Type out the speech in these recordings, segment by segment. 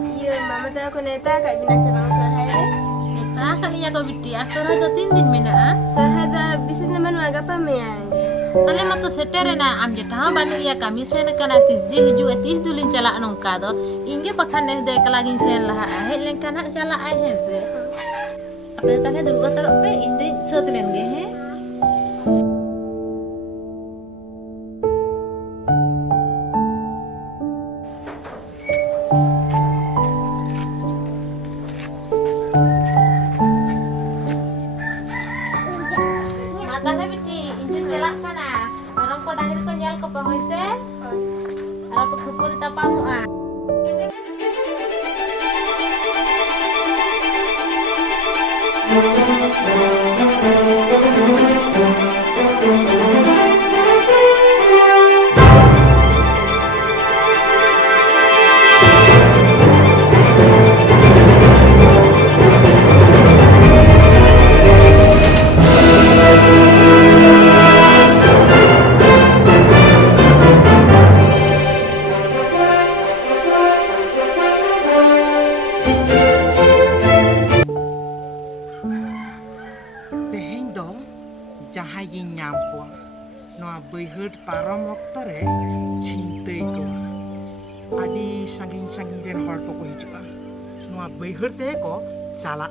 Iya, mama tahu aku neta kak bina sebang sorhai deh. Neta kali ya kau biti asora do tin mina a. Sorhai dah bisa teman waga pamean. Kali matu setere na am jeta banu ya kami sen kana tisji hiju atis dulin cala nongka do. Inge bakhan ne de kalagin sen lah a helen kana cala ai hese. Ape tane dulu tarok pe inde sotlen ge he. Matane biti injin celak kana. Orang ko dahir ko nyal ko pahoise. Ara ko khupur tapamu a. Teheng do jahai gi nyam ko noa baihut parom okto re chintei ko adi sanging ren hor ko hijua noa baihut te ko chala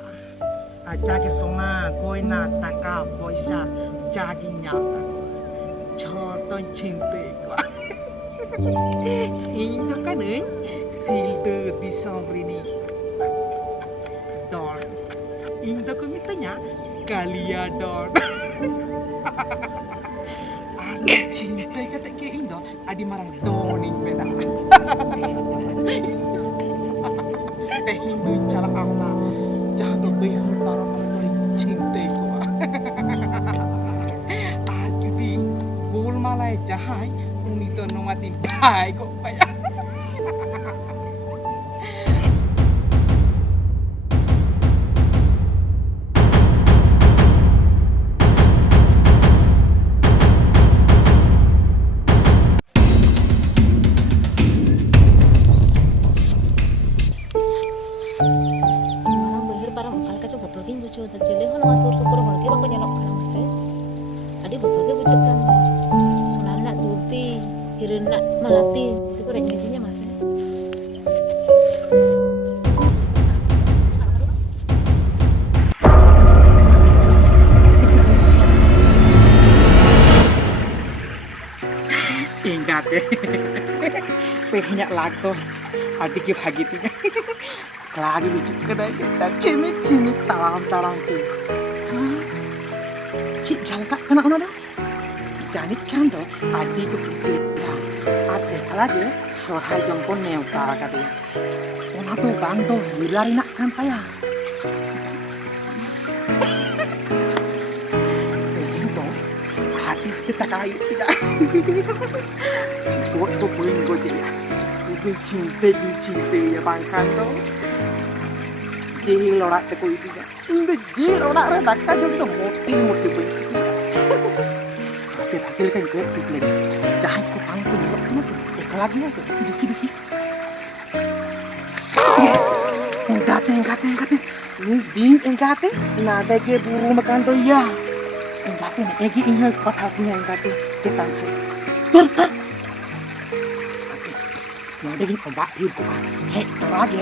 aja ke sona koina taka poisa jagi nyam ta ko choto chintei ko ing do kaneng silde disomrini dor ing do ko mitanya Kaliador. Aku cinta kata ke Indo, adi marang doning beda. Hindu cara Allah, jatuh behar para orang cinta ku. Aku di bul malai jahai, uni to nomatin bai kok payah. Bucu ta cile hon masur syukur hol ke bako nyalok kana mase. Adi botol ke bucut kan. Sonan nak duti, hireun nak malati, itu ko rek ngidinya mase. Ingat deh, tehnya lagu, adik ke bagi tiga. Lagi lucu kedai kita cimik talam tu. Cik jangka kena mana dah? Janit kan do, adik ke pusing. Adik lagi sorhai jempol neuta kata. Ona tu bang tu hilari nak kan payah. Tehing tu, hati tu tak kayu tidak. Buat tu pun kau dia. Udah cinta ya bangkan tu. Jil orang te koi tiga, ini jil orang re dakka jadi tu moti benci. Tapi hasil kan gue pilih, jangan kau pangku juga kamu tu, lagi ya tu, diki. Engkate, ini ding engkate, nada ke buru makan tu ya, engkate, egi ingat kata punya engkate, kita sih, tur. Nada ini obat hiu kau, hei, lagi,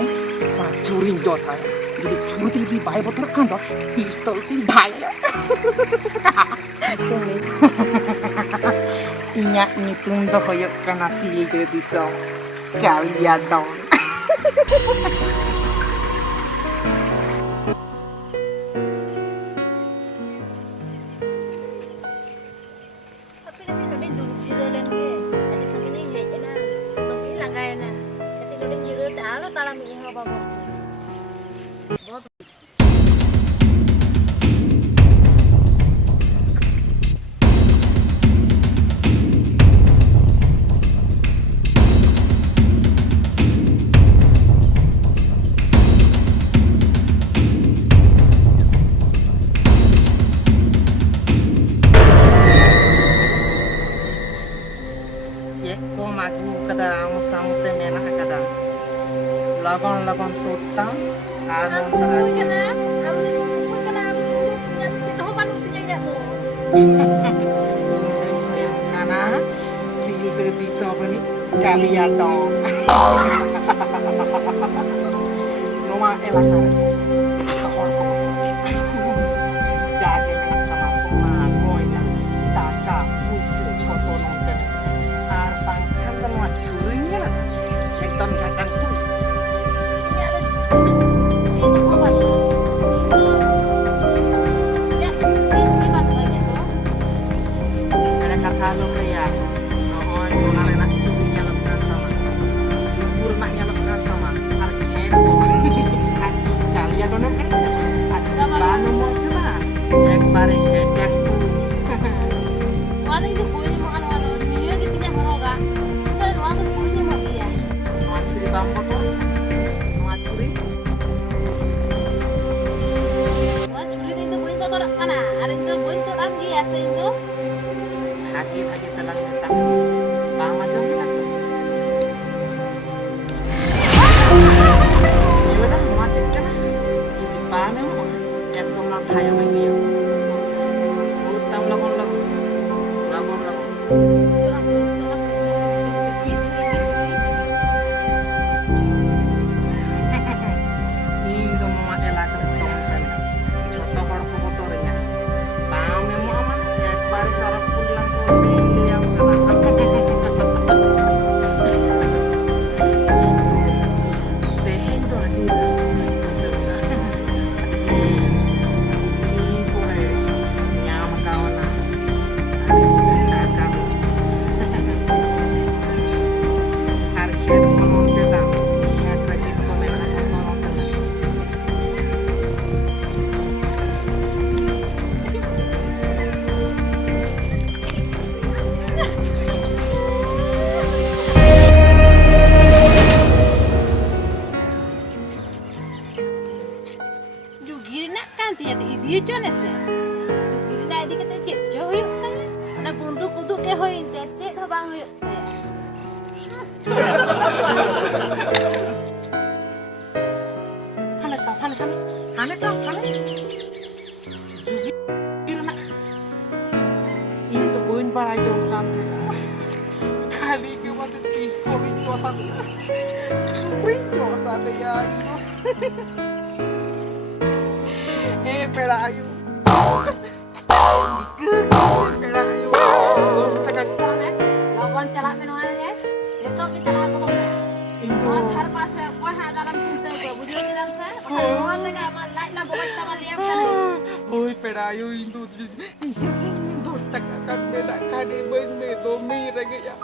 curing jod saya. Jadi curi lebih baik betul kan dok pistol itu bahaya. Inyak ngitung doh yuk karena si itu bisa kalian dong. Tapi nanti dulu jirolen ke, ada segini lek na, tapi langgai na. Tapi nanti jiro taruh talam ini apa apa. kada amu te mena kada lagon tutang anu antara karena silde di sobani kaliato noma elakar sahor jadi sama semua goyna taka puisi choto nonton artang kan ma churinya lah ekdam kakang tu kalau kaya noon sonare nak cubinya lekat sama purnanya lekat sama arken kalian dono ada banu mau seba ek bare keceng wala itu punya makan wala dia gitu nya horoga kan wala punya mah dia mau curi bambo tuh mau curi itu punya kotor mana ada itu punya tuh lagi ya sehingga haki telang kita pama jom kita ini dah macet kan ini pama mau yang tuh nak kaya mendia utang lagon ini tuh mau elak teman contoh hor fotonya pama mau aman ya baris sarap pulang yang dia cone se na idi kata cek joyuk kan na buntu ke hoin te cek ho bang huyuk te hane irna into buin parai jong kam kali ke mate isko bingo sa ya perayu lawan calak menuan ya itu kita lakukan itu har pas wah dalam cinta ko bujur dalam sa orang tengah malai na buat sama liam kan oi perayu indu tak akan bela kade ben me do mi rage ya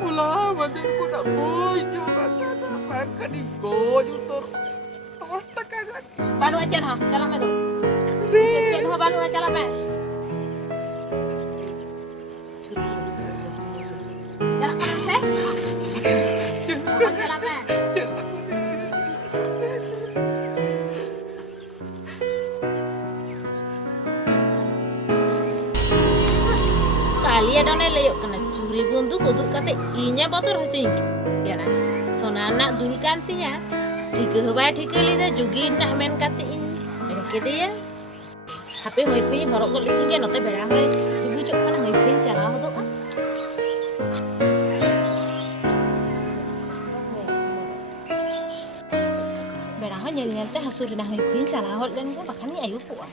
pula mate ko na boy juga apa kan di go yutor tos takagan balu aja ha calak me tu cek ho balu aja calak me calak kan se calak me kalian dona leyok kena curi buntu kuduk kate inya botor hacing ya na sona anak dulu kan tiya dikebai dikelida jugi nak main kate ini ada kede ya HP hoi phi horok ko litu ya note bera hoi dibujuk kana hoi phi salah ho to kan bera ho nyel nyel te hasur na hoi phi salah ho len ko bakani ayu ko